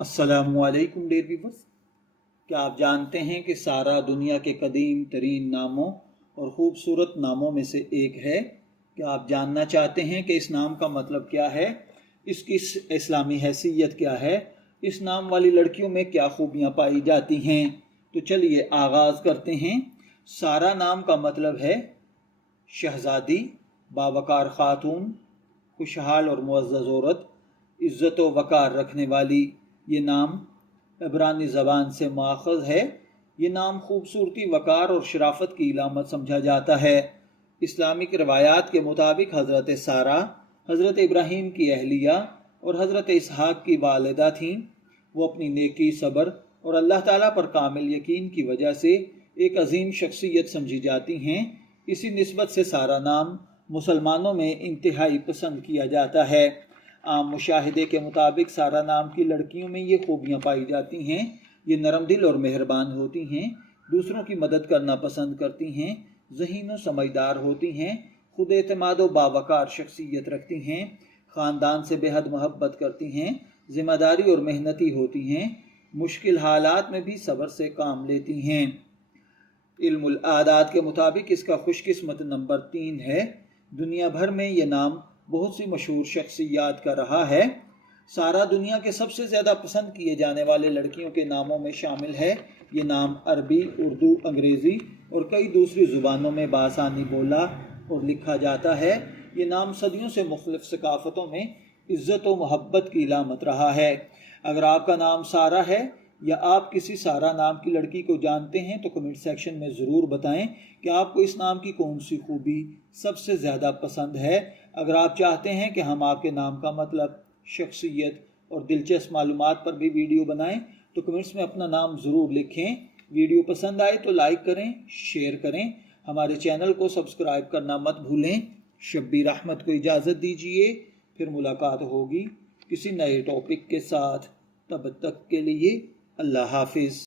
अस्सलामुअलैकुम dear viewers. क्या आप जानते हैं कि सारा दुनिया के कदीम तरीन नामों और ख़ूबसूरत नामों में से एक है। क्या आप जानना चाहते हैं कि इस नाम का मतलब क्या है, इसकी इस्लामी हैसियत क्या है, इस नाम वाली लड़कियों में क्या खूबियाँ पाई जाती हैं? तो चलिए आगाज़ करते हैं। सारा नाम का मतलब है शहज़ादी, बावकार ख़ातून, खुशहाल और मुअज़्ज़ज़ औरत, इज़्ज़त व वक़ार रखने वाली। ये नाम इब्रानी ज़बान से माख़ज़ है। ये नाम खूबसूरती, वक़ार और शराफ़त की इलामत समझा जाता है। इस्लामिक रवायात के मुताबिक हज़रत सारा हज़रत इब्राहीम की अहलिया और हज़रत इसहाक़ की वालिदा थीं। वो अपनी नेकी, सब्र और अल्लाह ताला पर कामिल यकीन की वजह से एक अजीम शख्सियत समझी जाती हैं। इसी निस्बत से सारा नाम मुसलमानों में इंतहाई पसंद किया जाता है। आम मुशाहिदे के मुताबिक सारा नाम की लड़कियों में ये खूबियाँ पाई जाती हैं। ये नरम दिल और मेहरबान होती हैं, दूसरों की मदद करना पसंद करती हैं, ज़हीन व समझदार होती हैं, खुद एतमाद व बावकार शख्सियत रखती हैं, ख़ानदान से बेहद मोहब्बत करती हैं, ज़िम्मेदारी और मेहनती होती हैं, मुश्किल हालात में भी सब्र से काम लेती हैं। इल्मुल आदात के मुताबिक इसका खुशकिस्मत नंबर 3 है। दुनिया भर में यह नाम बहुत सी मशहूर शख्सियात का रहा है। सारा दुनिया के सबसे ज़्यादा पसंद किए जाने वाले लड़कियों के नामों में शामिल है। ये नाम अरबी, उर्दू, अंग्रेज़ी और कई दूसरी ज़ुबानों में बासानी बोला और लिखा जाता है। ये नाम सदियों से मुख्तलिफ सकाफ़तों में इज़्ज़त व मोहब्बत की इलामत रहा है। अगर आपका नाम सारा है या आप किसी सारा नाम की लड़की को जानते हैं तो कमेंट सेक्शन में ज़रूर बताएं कि आपको इस नाम की कौन सी खूबी सबसे ज़्यादा पसंद है। अगर आप चाहते हैं कि हम आपके नाम का मतलब, शख्सियत और दिलचस्प मालूमात पर भी वीडियो बनाएं तो कमेंट्स में अपना नाम ज़रूर लिखें। वीडियो पसंद आए तो लाइक करें, शेयर करें, हमारे चैनल को सब्सक्राइब करना मत भूलें। शब्बीर अहमद को इजाज़त दीजिए, फिर मुलाकात होगी किसी नए टॉपिक के साथ। तब तक के लिए अल्लाह हाफिज़।